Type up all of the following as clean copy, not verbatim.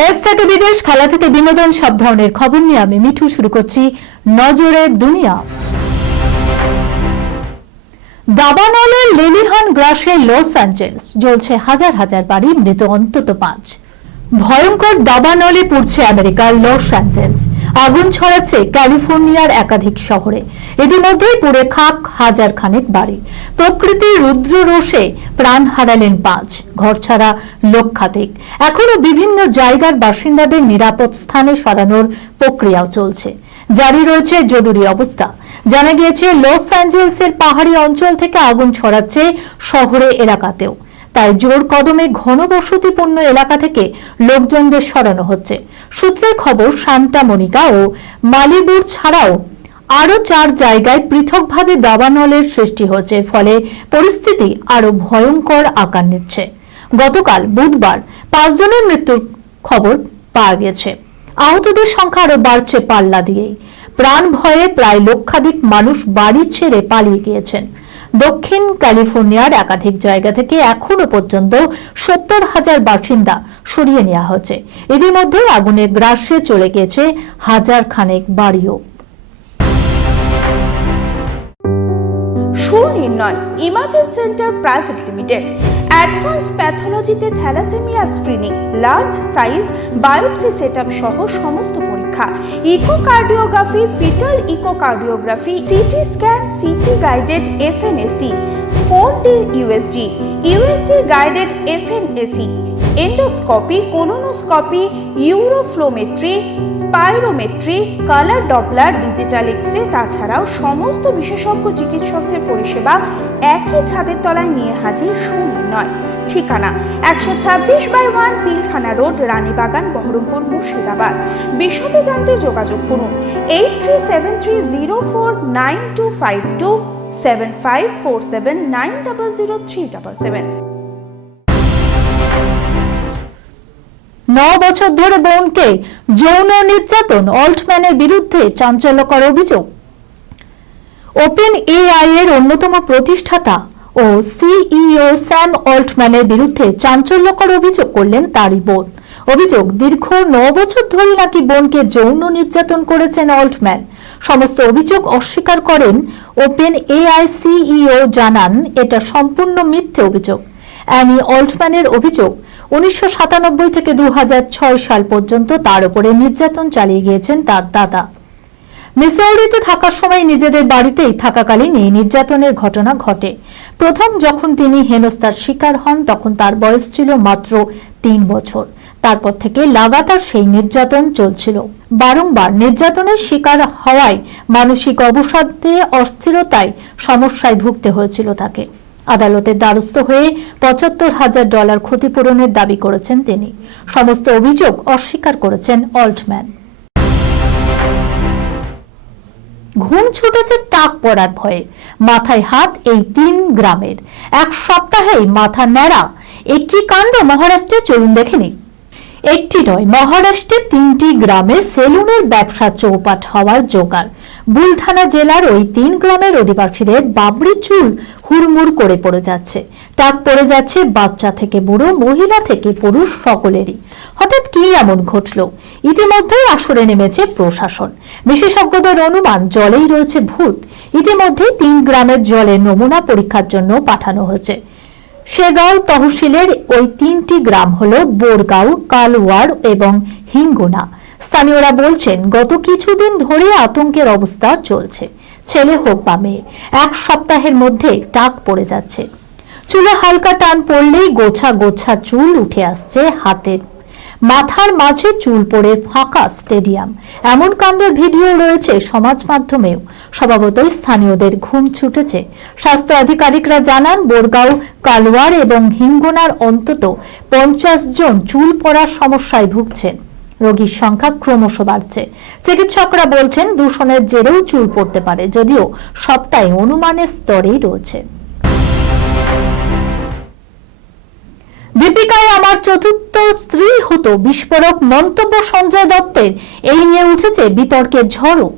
দেশ থেকে বিদেশ, খেলা থেকে বিনোদন, সব ধরনের খবর নিয়ে আমি মিঠু শুরু করছি নজরে দুনিয়া। দাবানলের লিলিহান গ্রাসে লস অ্যাঞ্জেলস জ্বলছে হাজার হাজার বাড়ি, মৃত অন্তত 5। ভয়ঙ্কর দাবানলে পড়ছে আমেরিকার লস অ্যাঞ্জেলস, আগুন ছড়াচ্ছে ক্যালিফোর্নিয়ার একাধিক শহরে। ইতিমধ্যেই পুড়ে খাক হাজার খানেক বাড়ি। প্রকৃতির রুদ্র রোষে প্রাণ হারালেন 5, ঘর ছাড়া লক্ষাধিক। এখনো বিভিন্ন জায়গার বাসিন্দাদের নিরাপদ স্থানে সরানোর প্রক্রিয়াও চলছে। জারি রয়েছে জরুরি অবস্থা। জানা গিয়েছে লস অ্যাঞ্জেলসের পাহাড়ি অঞ্চল থেকে আগুন ছড়াচ্ছে শহরে এলাকাতেও, তাই জোর কদমে ঘনবসতিপূর্ণ এলাকা থেকে লোকজনদের সরানো হচ্ছে। সূত্রের খবর, সান্টা মনিকা ও মালিবুর ছাড়াও আরো 4 জায়গায় পৃথকভাবে দাবানলের সৃষ্টি হচ্ছে, ফলে পরিস্থিতি আরো ভয়ঙ্কর আকার নিচ্ছে। গতকাল বুধবার 5 জনের মৃত্যুর খবর পাওয়া গেছে। আহতদের সংখ্যা আরো বাড়ছে পাল্লা দিয়েই। প্রাণ ভয়ে প্রায় লক্ষাধিক মানুষ বাড়ি ছেড়ে পালিয়ে গিয়েছেন। দক্ষিণ ক্যালিফোর্নিয়ার একাধিক জায়গা থেকে এখনো পর্যন্ত 70,000 বাসিন্দা সরিয়ে নেওয়া হয়েছে। ইতিমধ্যে আগুনের গ্রাসে চলে গেছে হাজার খানেক বাড়িও। Sunirnoy imagine centre private limited advance প্যাথোলজিতে thalassaemia screening, large size biopsy setup সহ সমস্ত পরীক্ষা, echocardiography, foetal echocardiography, CT scan, CT guided FNAC, 4D USG, USG guided FNAC, endoscopy, colonoscopy, uroflowmetry, spirometry, colour doppler, digital X-ray, তাছাড়াও সমস্ত বিশেষজ্ঞ চিকিৎসকদের পরিষেবা একই ছাদের তলায় নিয়ে হাজির সুনির্ণয়। ঠিকানা 126/1 পিলখানা রোড, রানীবাগান, বহরমপুর, মুর্শিদাবাদ। বিশদে জানতে যোগাযোগ করুন 8373049252 7547900377। 9 বছর ধরে বোনকে যৌন নির্যাতন, অল্টম্যানের বিরুদ্ধে চাঞ্চল্যকর অভিযোগ। ওপেন এআই এর অন্যতম প্রতিষ্ঠাতা ও সিইও স্যাম অল্টম্যানের বিরুদ্ধে চাঞ্চল্যকর অভিযোগ করলেন তারই বোন। অভিযোগ, দীর্ঘ 9 বছর ধরে নাকি বোনকে যৌন নির্যাতন করেছেন অল্টম্যান। সমস্ত অভিযোগ অস্বীকার করেন ওপেন এআই সিইও, জানান এটা সম্পূর্ণ মিথ্যে অভিযোগ। অ্যানি অল্টম্যানের অভিযোগ, 1997 থেকে 2006 সাল পর্যন্ত তার উপরে নির্যাতন চালিয়ে গিয়েছেন তার দাদা। মিসৌরিতে থাকার সময় নিজেদের বাড়িতেই থাকাকালীন এই নির্যাতনের ঘটনা ঘটে। প্রথম যখন তিনি হেনস্থার শিকার হন তখন তার বয়স ছিল মাত্র 3 বছর। তারপর থেকে লাগাতার সেই নির্যাতন চলছিল। বারংবার নির্যাতনের শিকার হওয়ায় মানসিক অবসাদে, অস্থিরতায় সমস্যায় ভুগতে হয়েছিল তাকে। আদালতের দ্বারস্থ হয়ে $75,000 ক্ষতিপূরণের দাবি করেছেন তিনি। সমস্ত অভিযোগ অস্বীকার করেছেন অল্টম্যান। ঘুম ছুটেছে টাক পড়ার ভয়ে, মাথায় হাত এই 3 গ্রামের। 1 সপ্তাহেই মাথা ন্যাড়া। একই কাণ্ড মহারাষ্ট্রে, চলুন দেখে নিই। একটি নয়, মহারাষ্ট্রে 3টি গ্রামে সেলুনের ব্যবসা চৌপাট হওয়ার জোগাড়। বুলধানা জেলার ওই 3 গ্রামের অধিবাসীদের বাবরি চুল হুড়মুড় করে পড়ে যাচ্ছে। টাক পড়ে যাচ্ছে বাচ্চা থেকে বুড়ো, মহিলা থেকে পুরুষ, সকলেরই। হঠাৎ কি এমন ঘটল? ইতিমধ্যেই আসরে নেমেছে প্রশাসন। বিশেষজ্ঞদের অনুমান, জলেই রয়েছে ভূত। ইতিমধ্যেই 3 গ্রামের জলের নমুনা পরীক্ষার জন্য পাঠানো হয়েছে। শেগাঁও তহসিলের ওই 3টি গ্রাম হলো বোরগাঁও, কালওয়াড় এবং হিঙ্গুনা। স্থানীয়রা বলছেন, গত কিছুদিন ধরে আতঙ্কের অবস্থা চলছে। ছেলে হোক বা মেয়ে, 1 সপ্তাহের মধ্যে টাক পড়ে যাচ্ছে। চুলে হালকা টান পড়লেই গোছা গোছা চুল উঠে আসছে হাতের। মাথার মাঝে চুল পড়ে ফাঁকা স্টেডিয়াম। এমন কাণ্ডের ভিডিও রয়েছে সমাজ মাধ্যমেও। স্বভাবতই স্থানীয়দের ঘুম ছুটেছে। স্বাস্থ্য আধিকারিকরা জানান, বোরগাঁও, কালওয়াড় এবং হিঙ্গোনার অন্তত 50 জন চুল পড়ার সমস্যায় ভুগছেন। রোগীর সংখ্যা ক্রমশ বাড়ছে। চিকিৎসকরা বলছেন, দূষণের জেরেও চুল পড়তে পারে, যদিও সবটাই অনুমানের স্তরেই রয়েছে। দীপিকায় আমার 4র্থ স্ত্রী হতো, বিস্ফোরক মন্তব্য সঞ্জয় দত্তের। এই নিয়ে উঠেছে বিতর্কের ঝড়ও।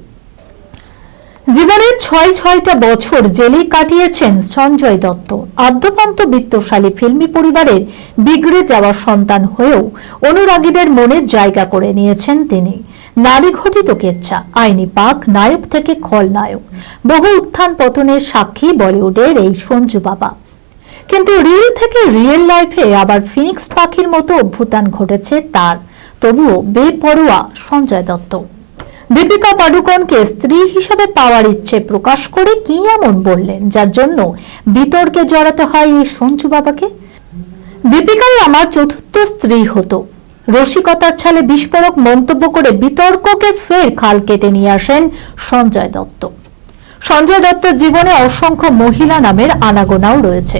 জীবনের ছয়টা বছর জেলে কাটিয়েছেন সঞ্জয় দত্ত। আদ্যপান্ত বিত্তশালী ফিল্মি পরিবারের বিগড়ে যাওয়া সন্তান হয়েও অনুরাগীদের মনে জায়গা করে নিয়েছেন তিনি। নারী ঘটিত কেচ্ছা, আইনি পাক, নায়ক থেকে খলনায়ক, বহু উত্থান পতনের সাক্ষী বলিউডের এই সঞ্জু বাবা। কিন্তু রিল থেকে রিয়েল লাইফে আবার ফিনিক্স পাখির মতো অভ্যুত্থান ঘটেছে তার। তবুও বেপরোয়া সঞ্জয় দত্ত। দীপিকা পাডুকোনকে স্ত্রী হিসেবে পাওয়ার ইচ্ছে প্রকাশ করে কি এমন বললেন যার জন্য বিতর্কে জড়াতে হয় এই সঞ্জু বাবাকে? দীপিকাই আমার চতুর্থ স্ত্রী হতো, রসিকতার ছলে বিস্ফোরক মন্তব্য করে বিতর্ককে ফের খাল কেটে নিয়ে আসেন সঞ্জয় দত্ত। সঞ্জয় দত্তের জীবনে অসংখ্য মহিলা নামের আনাগোনাও রয়েছে।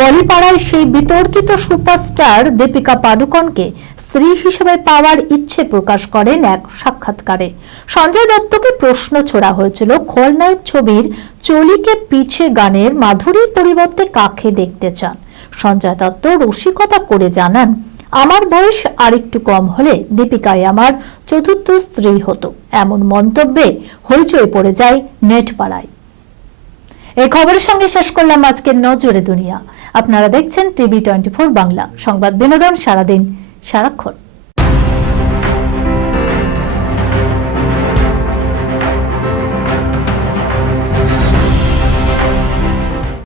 বলিপাড়ায় সেই বিতর্কিত সুপারস্টার দীপিকা পাডুকোনকে স্ত্রী হিসেবে পাওয়ার ইচ্ছে প্রকাশ করেন এক সাক্ষাৎকারে। সঞ্জয় দত্তকে প্রশ্ন ছোড়া হয়েছিল, খলনায়ক ছবির চলিকে পিছে গানের মাধুরীর পরিবর্তে কাকে দেখতে চান? সঞ্জয় দত্ত রসিকতা করে জানান, আমার বয়স আরেকটু কম হলে দীপিকাই আমার চতুর্থ স্ত্রী হতো। এমন মন্তব্যে হইচই পড়ে যায় নেট পাড়ায়। এই খবরের সঙ্গে শেষ করলাম আজকের নজরে দুনিয়া। আপনারা দেখছেন টিভি 24 বাংলা, সংবাদ বিনোদন সারাদিন সারাক্ষণ।